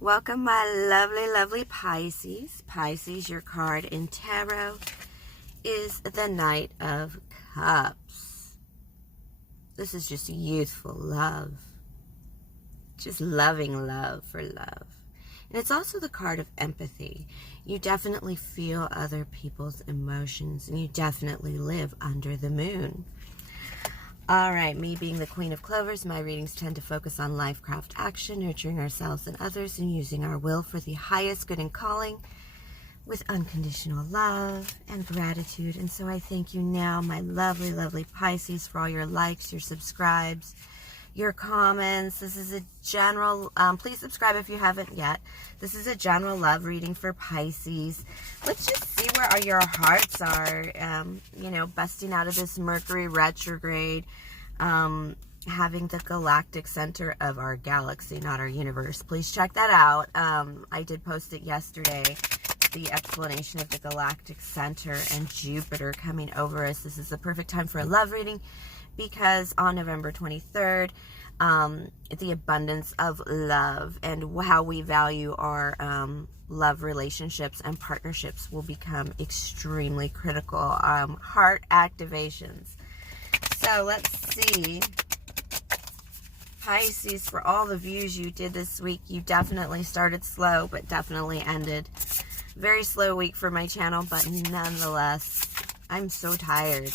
Welcome, my lovely Pisces. Pisces, your card in tarot is the Knight of Cups. This is just youthful love. Just loving love for love. And it's also the card of empathy. You definitely feel other people's emotions, and you definitely live under the moon. All right, me being the Queen of Clovers, my readings tend to focus on life, craft, action, nurturing ourselves and others, and using our will for the highest good and calling with unconditional love and gratitude. And so I thank you now, my lovely Pisces, for all your likes, your subscribes, your comments. This is a general, please subscribe if you haven't yet. This is a general love reading for Pisces. Let's just see where your hearts are, you know, busting out of this Mercury retrograde, having the galactic center of our galaxy, not our universe. Please check that out. I did post it yesterday, the explanation of the galactic center and Jupiter coming over us. This is the perfect time for a love reading, because on November 23rd, the abundance of love and how we value our love relationships and partnerships will become extremely critical. Heart activations. So let's see. Pisces, for all the views you did this week, you definitely started slow, but definitely ended. Very slow week for my channel, but nonetheless, I'm so tired.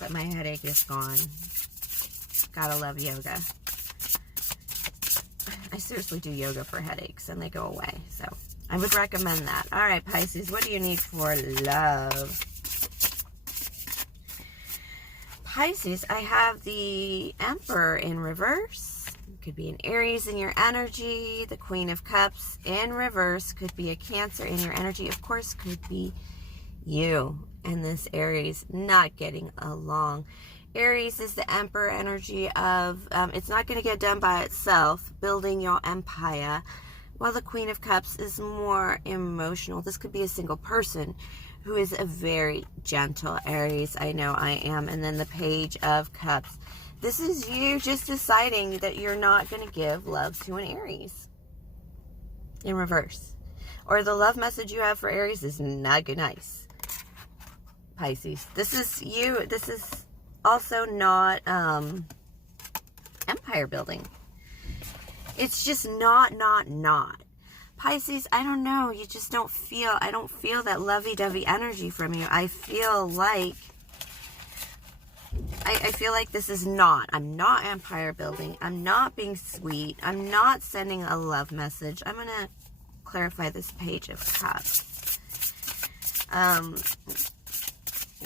But my headache is gone. Gotta love yoga. I seriously do yoga for headaches and they go away. So I would recommend that. All right, Pisces, what do you need for love? Pisces, I have the Emperor in reverse. It could be an Aries in your energy. The Queen of Cups in reverse could be a Cancer in your energy. Of course, could be you and this Aries not getting along. Aries is the Emperor energy of, it's not going to get done by itself, building your empire, while the Queen of Cups is more emotional. This could be a single person who is a very gentle Aries. I know I am. And then the Page of Cups. This is you just deciding that you're not going to give love to an Aries in reverse. Or the love message you have for Aries is not good, nice. Pisces, this is you. This is also not empire building. It's just not. Pisces, I don't know. You just don't feel, I don't feel that lovey-dovey energy from you. I feel like, I feel like this is not, I'm not empire building. I'm not being sweet. I'm not sending a love message. I'm going to clarify this Page of Cups.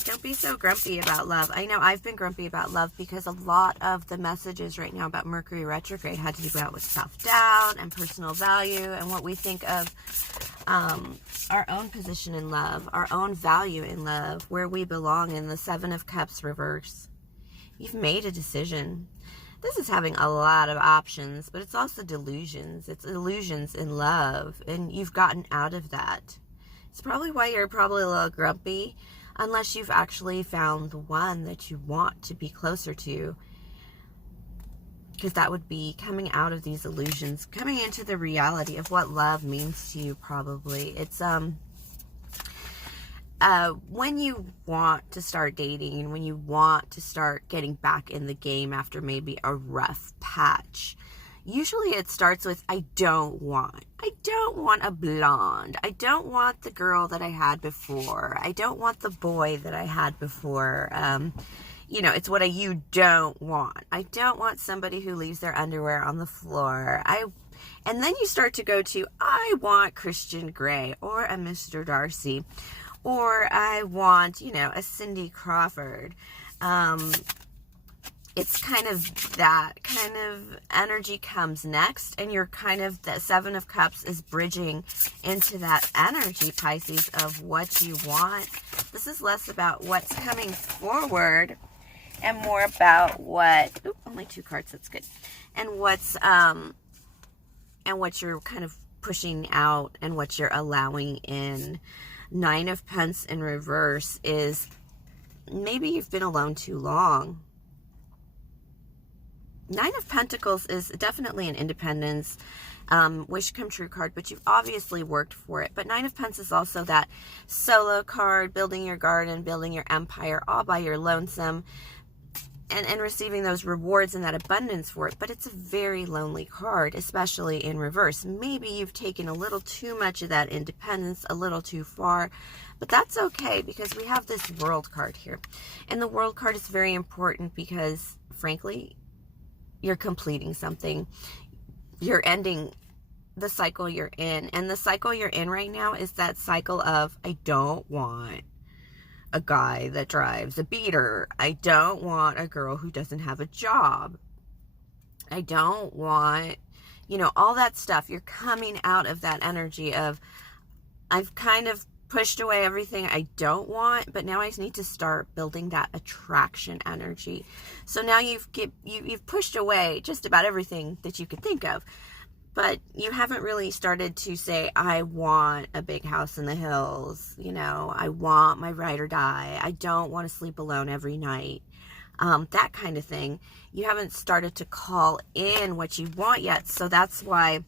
Don't be so grumpy about love. I know I've been grumpy about love because a lot of the messages right now about Mercury retrograde had to do with self-doubt and personal value and what we think of our own position in love, our own value in love, where we belong in the Seven of Cups reverse. You've made a decision. This is having a lot of options, but it's also delusions. It's illusions in love, and you've gotten out of that. It's probably why you're probably a little grumpy, unless you've actually found the one that you want to be closer to. Because that would be coming out of these illusions, coming into the reality of what love means to you probably. It's when you want to start dating, when you want to start getting back in the game after maybe a rough patch, usually it starts with, I don't want a blonde. I don't want the girl that I had before. I don't want the boy that I had before. You know, it's what you don't want. I don't want somebody who leaves their underwear on the floor. And then you start to go to, I want Christian Grey or a Mr. Darcy, or I want, you know, a Cindy Crawford. It's kind of that kind of energy comes next, and you're kind of, the Seven of Cups is bridging into that energy, Pisces, of what you want. This is less about what's coming forward and more about what, only 2 cards, that's good. And what's, and what you're kind of pushing out and what you're allowing in. 9 of Pentacles in reverse is maybe you've been alone too long. 9 of Pentacles is definitely an independence wish come true card, but you've obviously worked for it. But Nine of Pentacles is also that solo card, building your garden, building your empire all by your lonesome, and receiving those rewards and that abundance for it. But it's a very lonely card, especially in reverse. Maybe you've taken a little too much of that independence, a little too far, but that's okay, because we have this World card here. And the World card is very important because, frankly, you're completing something. You're ending the cycle you're in. And the cycle you're in right now is that cycle of, I don't want a guy that drives a beater. I don't want a girl who doesn't have a job. I don't want, you know, all that stuff. You're coming out of that energy of, I've kind of pushed away everything I don't want, but now I need to start building that attraction energy. So now you've pushed away just about everything that you could think of, but you haven't really started to say, I want a big house in the hills, you know, I want my ride or die, I don't want to sleep alone every night, that kind of thing. You haven't started to call in what you want yet, so that's why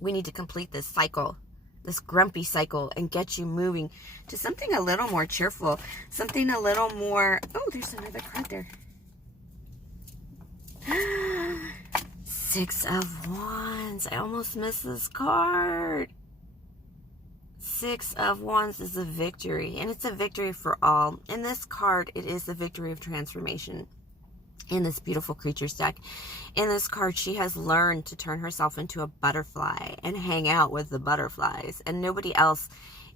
we need to complete this cycle, this grumpy cycle, and get you moving to something a little more cheerful, something a little more, oh, there's another card there. Six of Wands. I almost missed this card. Six of Wands is a victory, and it's a victory for all. In this card, it is the victory of transformation in this beautiful creatures deck. In this card, she has learned to turn herself into a butterfly and hang out with the butterflies, and nobody else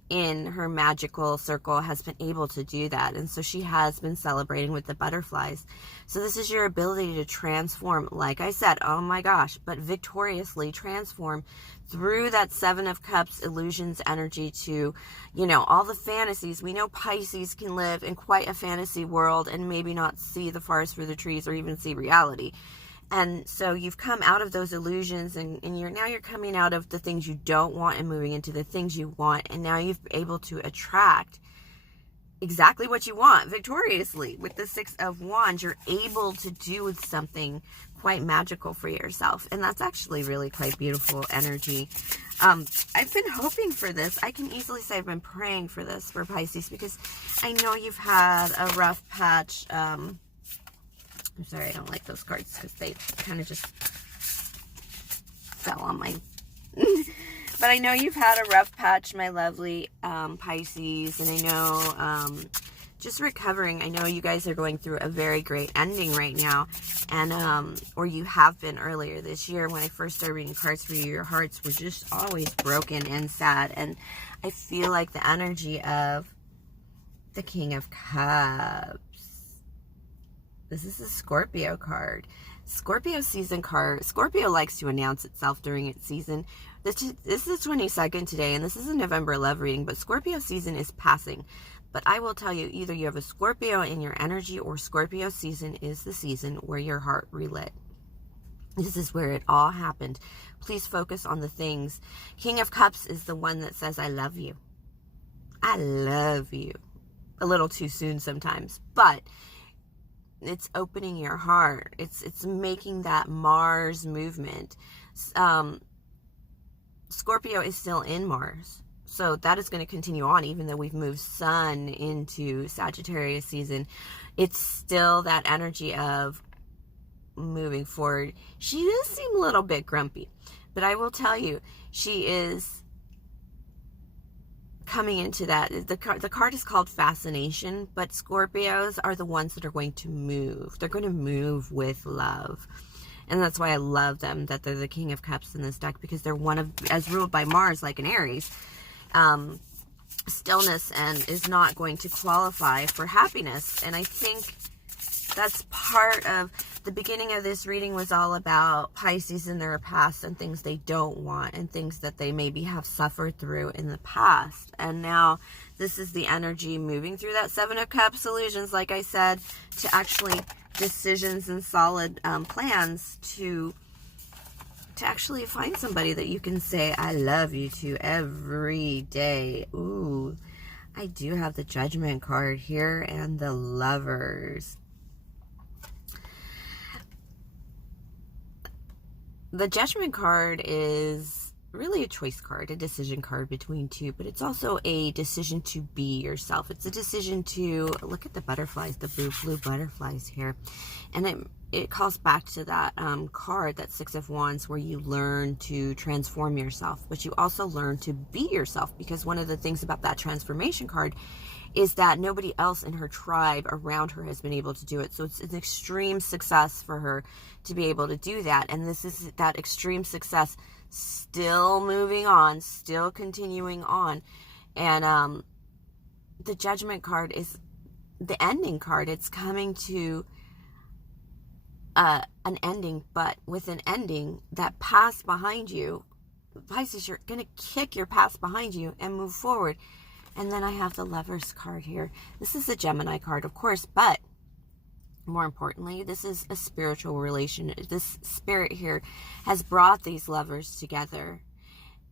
in her magical circle has been able to do that. And so she has been celebrating with the butterflies. So this is your ability to transform, like I said, oh my gosh, but victoriously transform through that Seven of Cups illusions energy to, you know, all the fantasies. We know Pisces can live in quite a fantasy world and maybe not see the forest for the trees or even see reality. And so you've come out of those illusions, and you're coming out of the things you don't want and moving into the things you want. And now you've been able to attract exactly what you want victoriously. With the Six of Wands, you're able to do something quite magical for yourself. And that's actually really quite beautiful energy. I've been hoping for this. I can easily say I've been praying for this for Pisces, because I know you've had a rough patch. I'm sorry, I don't like those cards because they kind of just fell on my... But I know you've had a rough patch, my lovely Pisces, and I know just recovering. I know you guys are going through a very great ending right now, and or you have been earlier this year. When I first started reading cards for you, your hearts were just always broken and sad, and I feel like the energy of the King of Cups. This is a Scorpio card. Scorpio season card. Scorpio likes to announce itself during its season. This is the 22nd today, and this is a November love reading, but Scorpio season is passing. But I will tell you, either you have a Scorpio in your energy, or Scorpio season is the season where your heart relit. This is where it all happened. Please focus on the things. King of Cups is the one that says, I love you. I love you. A little too soon sometimes, but it's opening your heart. It's making that Mars movement. Scorpio is still in Mars, so that is going to continue on, even though we've moved Sun into Sagittarius season. It's still that energy of moving forward. She does seem a little bit grumpy, but I will tell you, she is coming into that. The card is called Fascination, but Scorpios are the ones that are going to move. They're going to move with love. And that's why I love them, that they're the King of Cups in this deck, because they're one of, as ruled by Mars, like an Aries, stillness and is not going to qualify for happiness. And I think that's part of the beginning of this reading was all about Pisces in their past and things they don't want and things that they maybe have suffered through in the past. And now this is the energy moving through that Seven of Cups illusions, like I said, to actually decisions and solid plans to actually find somebody that you can say I love you to every day. Ooh, I do have the Judgment card here and the Lovers. the Judgment card is really a choice card, a decision card between two, but it's also a decision to be yourself. It's a decision to look at the butterflies, the blue butterflies here. And it calls back to that card, that Six of Wands, where you learn to transform yourself, but you also learn to be yourself, because one of the things about that transformation card is that nobody else in her tribe around her has been able to do it. So it's an extreme success for her to be able to do that. And this is that extreme success still moving on, still continuing on. And the Judgment card is the ending card. It's coming to an ending, but with an ending, that past behind you, Pisces, you're going to kick your past behind you and move forward. And then I have the Lovers card here. This is a Gemini card, of course, but more importantly, this is a spiritual relation. This spirit here has brought these lovers together.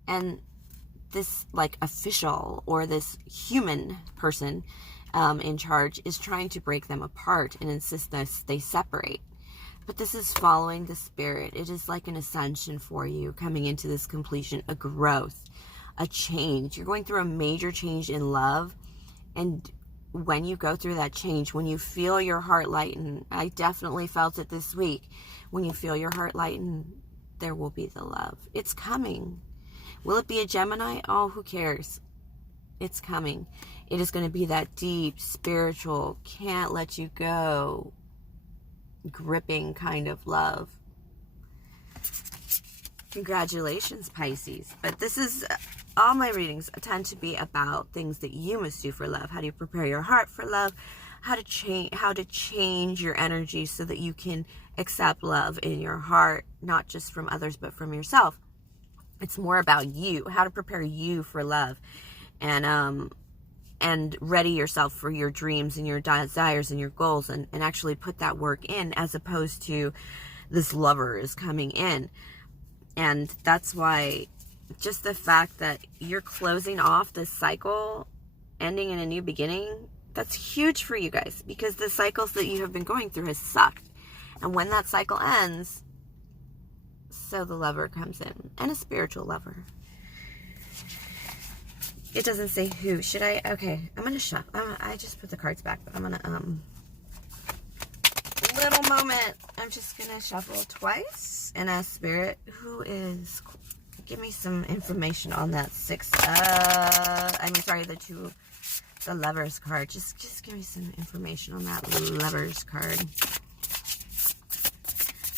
And this like official or this human person in charge is trying to break them apart and insist that they separate. But this is following the spirit. It is like an ascension for you, coming into this completion, a growth, a change. You're going through a major change in love. And when you go through that change, when you feel your heart lighten, I definitely felt it this week. When you feel your heart lighten, there will be the love. It's coming. Will it be a Gemini? Oh, who cares? It's coming. It is going to be that deep, spiritual, can't let you go, gripping kind of love. Congratulations, Pisces. But this is, all my readings tend to be about things that you must do for love. How do you prepare your heart for love? How to change your energy so that you can accept love in your heart, not just from others, but from yourself. It's more about you, how to prepare you for love, and ready yourself for your dreams and your desires and your goals, and actually put that work in, as opposed to this lover is coming in. And that's why just the fact that you're closing off this cycle, ending in a new beginning, that's huge for you guys, because the cycles that you have been going through has sucked. And when that cycle ends, so the lover comes in, and a spiritual lover. It doesn't say who. Should I? Okay, I'm going to shuffle. I just put the cards back, but I'm going to, little moment. I'm just going to shuffle twice and ask Spirit, who is, give me some information on that the Lovers card. Just give me some information on that Lovers card.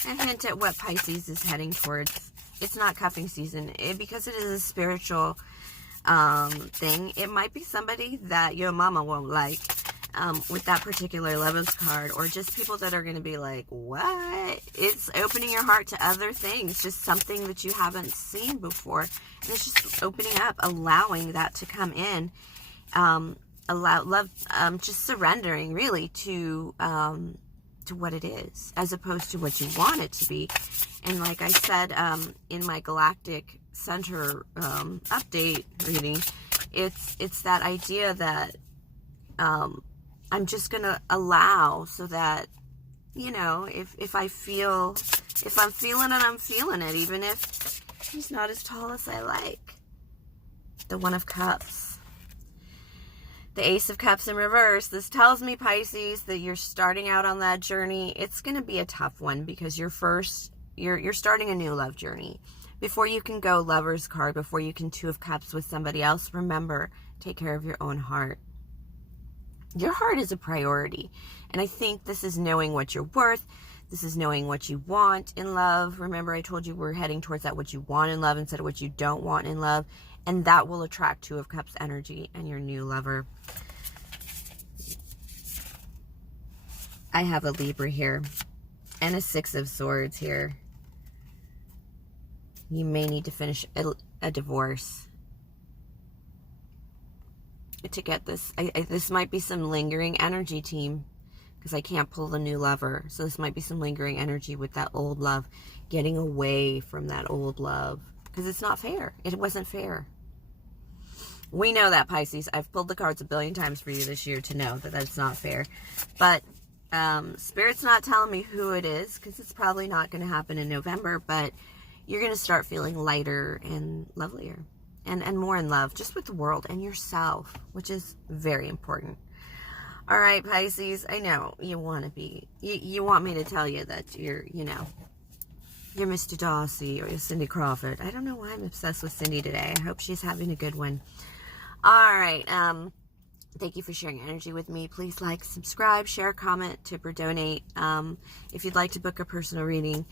And hint at what Pisces is heading towards. It's not cuffing season. Because it is a spiritual thing, it might be somebody that your mama won't like with that particular Lovers card, or just people that are going to be like, what? It's opening your heart to other things, just something that you haven't seen before, and it's just opening up, allowing that to come in, just surrendering really to what it is, as opposed to what you want it to be. And like I said in my Galactic Center update reading, it's that idea that I'm just gonna allow, so that, you know, if I'm feeling it, I'm feeling it, even if he's not as tall as I like. The One of Cups. The Ace of Cups in reverse. This tells me, Pisces, that you're starting out on that journey. It's going to be a tough one, because you're starting a new love journey. Before you can go Lovers card, before you can Two of Cups with somebody else, remember, take care of your own heart. Your heart is a priority. And I think this is knowing what you're worth. This is knowing what you want in love. Remember, I told you we're heading towards that, what you want in love instead of what you don't want in love. And that will attract Two of Cups energy and your new lover. I have a Libra here. And a Six of Swords here. You may need to finish a divorce to get this. This might be some lingering energy, team, because I can't pull the new lover. So this might be some lingering energy with that old love. Getting away from that old love. Because it's not fair. It wasn't fair. We know that, Pisces. I've pulled the cards a billion times for you this year to know that that's not fair. But Spirit's not telling me who it is, because it's probably not going to happen in November. But you're going to start feeling lighter and lovelier and more in love just with the world and yourself, which is very important. All right, Pisces, I know you want to be, you want me to tell you that you're Mr. Darcy or you're Cindy Crawford. I don't know why I'm obsessed with Cindy today. I hope she's having a good one. All right, thank you for sharing energy with me. Please like, subscribe, share, comment, tip, or donate. If you'd like to book a personal reading,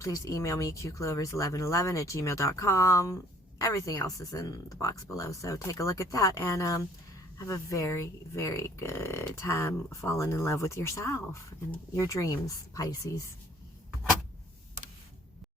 please email me, qclovers1111@gmail.com. Everything else is in the box below, so take a look at that, and have a very, very good time falling in love with yourself and your dreams, Pisces.